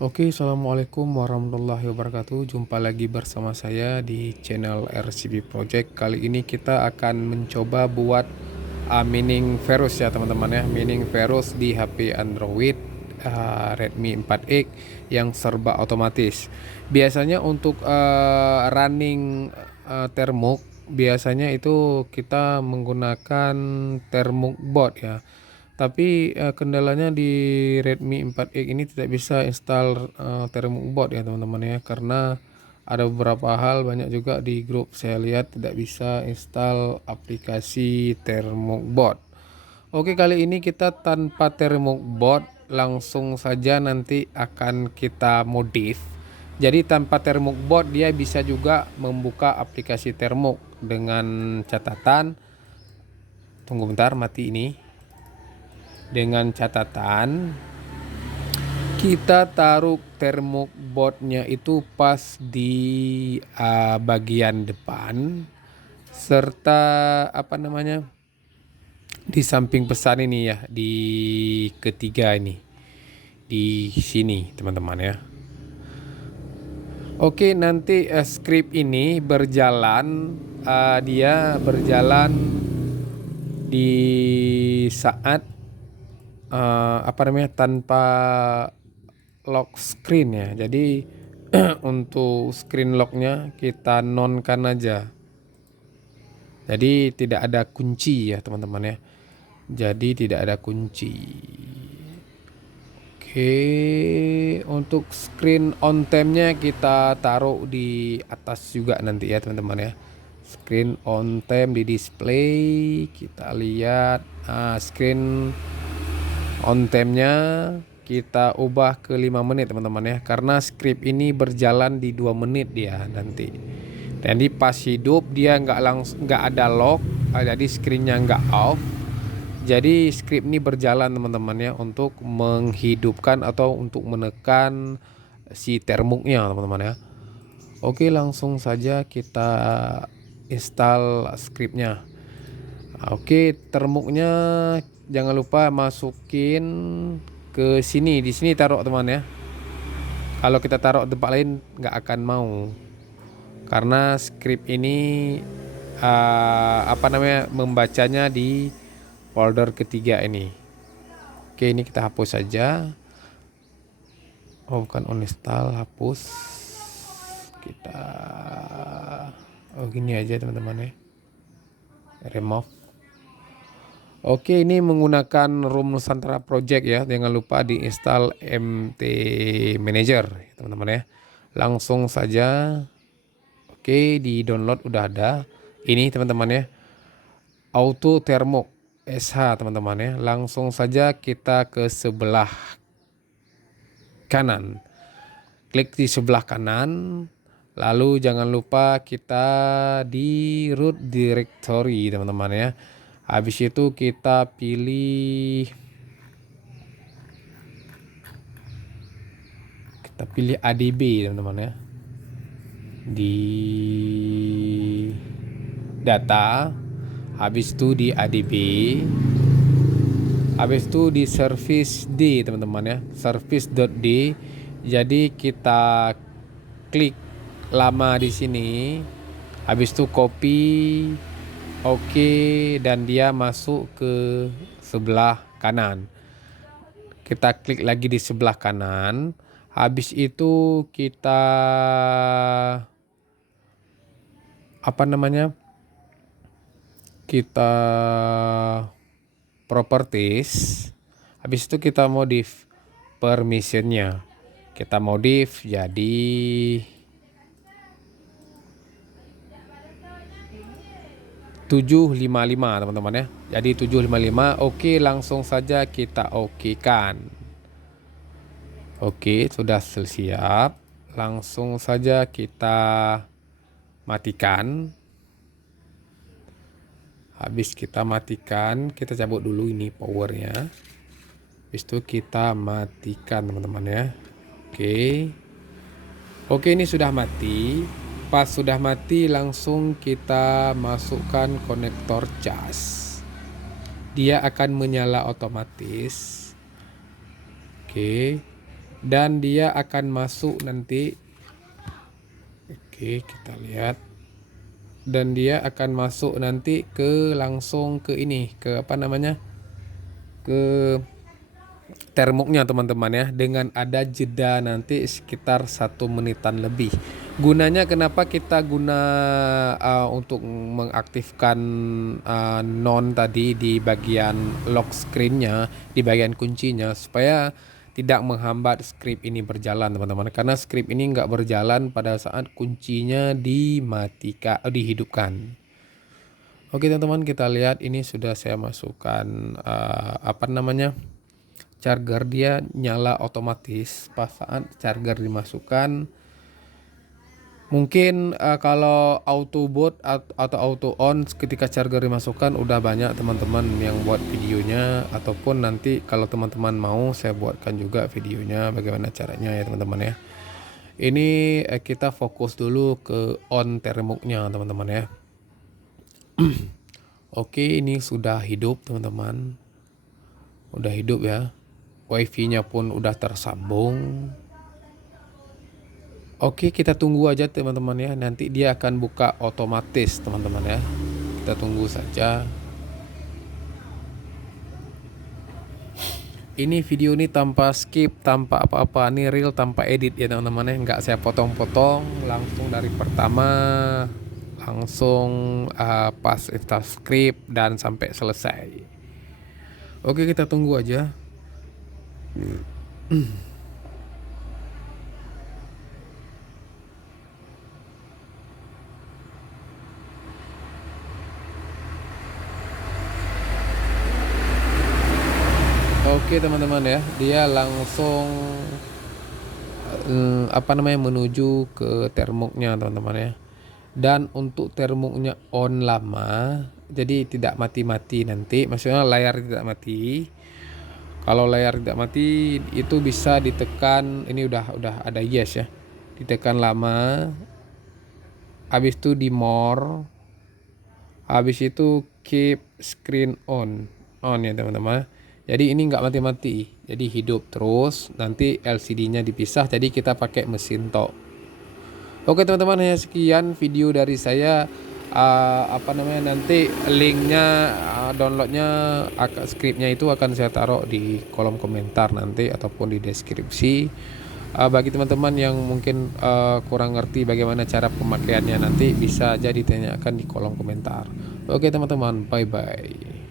Oke, assalamualaikum warahmatullahi wabarakatuh. Jumpa lagi bersama saya di channel RCB Project. Kali ini kita akan mencoba buat mining virus ya teman-teman ya. Mining virus di HP Android Redmi 4X yang serba otomatis. Biasanya untuk running Termux, biasanya itu kita menggunakan Termux bot ya. Tapi kendalanya di Redmi 4X ini tidak bisa install Termux bot ya teman-teman ya, karena ada beberapa hal, banyak juga di grup saya lihat tidak bisa install aplikasi Termux bot. Oke, kali ini kita tanpa Termux bot, langsung saja nanti akan kita modif. Jadi tanpa Termux bot dia bisa juga membuka aplikasi Termux dengan catatan, tunggu bentar mati ini, dengan catatan kita taruh Termux botnya itu pas di bagian depan, serta apa namanya, di samping pesan ini ya, di ketiga ini, di sini teman-teman ya. Oke, nanti script ini berjalan, dia berjalan di saat apa namanya, tanpa lock screen ya. Jadi untuk screen locknya kita nonkan aja. Jadi tidak ada kunci ya teman-teman ya. Jadi tidak ada kunci. Oke, untuk screen on time-nya kita taruh di atas juga nanti ya teman-teman ya. Screen on time di display, kita lihat screen on time-nya kita ubah ke 5 menit teman-teman ya, karena script ini berjalan di 2 menit dia nanti. Jadi pas hidup dia nggak ada lock, jadi screen-nya nggak off. Jadi script ini berjalan teman-teman ya, untuk menghidupkan atau untuk menekan si Termux-nya teman-teman ya. Oke, langsung saja kita install scriptnya. Oke, Termux-nya jangan lupa masukin ke sini, di sini taruh teman ya. Kalau kita taruh tempat lain nggak akan mau, karena script ini apa namanya, membacanya di folder ketiga ini. Oke, ini kita hapus saja. Oh, bukan uninstall, hapus. Kita gini aja teman-teman ya, remove. Oke, ini menggunakan ROM Nusantara Project ya. Jangan lupa diinstal MT Manager teman-teman ya. Langsung saja. Oke, di download udah ada. Ini teman-teman ya, Auto Termux SH teman-teman ya. Langsung saja kita ke sebelah kanan. Klik di sebelah kanan. Lalu jangan lupa kita di root directory teman-teman ya. Habis itu kita pilih ADB teman-teman ya. Di data, habis itu di ADB, habis itu di service D teman-teman ya, service.d. Jadi kita klik lama di sini, habis itu copy, oke, dan dia masuk ke sebelah kanan. Kita klik lagi di sebelah kanan, habis itu kita apa namanya, kita properties, habis itu kita modif permissionnya, kita modif jadi 755 teman-teman ya. Jadi 755. Oke, langsung saja kita oke kan. Oke, sudah siap. Langsung saja kita matikan. Habis kita matikan, kita cabut dulu ini powernya. Habis itu kita matikan teman-teman ya. Oke. Oke, ini sudah mati. Pas sudah mati langsung kita masukkan konektor cas. Dia akan menyala otomatis. Oke. dan dia akan masuk nanti. Oke, kita lihat. Dan dia akan masuk nanti ke langsung ke ini, ke apa namanya, ke termoknya teman-teman ya, dengan ada jeda nanti sekitar 1 menitan lebih. Gunanya kenapa kita guna untuk mengaktifkan non tadi di bagian lock screennya, di bagian kuncinya, supaya tidak menghambat script ini berjalan teman-teman, karena script ini nggak berjalan pada saat kuncinya dimatikan, dihidupkan. Oke teman-teman, kita lihat ini sudah saya masukkan apa namanya, charger. Dia nyala otomatis pas saat charger dimasukkan. Mungkin kalau auto boot atau auto on ketika charger dimasukkan udah banyak teman-teman yang buat videonya, ataupun nanti kalau teman-teman mau saya buatkan juga videonya bagaimana caranya ya teman-teman ya. Ini kita fokus dulu ke on termoknya teman-teman ya. Oke, ini sudah hidup teman-teman, udah hidup ya. Wifi-nya pun udah tersambung. Oke, kita tunggu aja teman-teman ya. Nanti dia akan buka otomatis teman-teman ya. Kita tunggu saja. Ini video ini tanpa skip, tanpa apa-apa. Ini real tanpa edit ya teman-teman ya. Nggak saya potong-potong, langsung dari pertama, langsung pas start script dan sampai selesai. Oke, kita tunggu aja. Oke teman-teman ya, dia langsung apa namanya, menuju ke termoknya teman-teman ya. Dan untuk termoknya on lama, jadi tidak mati-mati nanti, maksudnya layar tidak mati. Kalau layar tidak mati itu bisa ditekan, ini udah ada yes ya, ditekan lama, habis itu di more, habis itu keep screen on ya teman-teman. Jadi ini nggak mati-mati, jadi hidup terus. Nanti LCD-nya dipisah, jadi kita pakai mesin tok. Oke teman-teman, hanya sekian video dari saya. Apa namanya, nanti linknya, downloadnya, scriptnya itu akan saya taruh di kolom komentar nanti ataupun di deskripsi. Bagi teman-teman yang mungkin kurang ngerti bagaimana cara pemakaiannya, nanti bisa jadi ditanyakan di kolom komentar. Oke teman-teman, bye bye.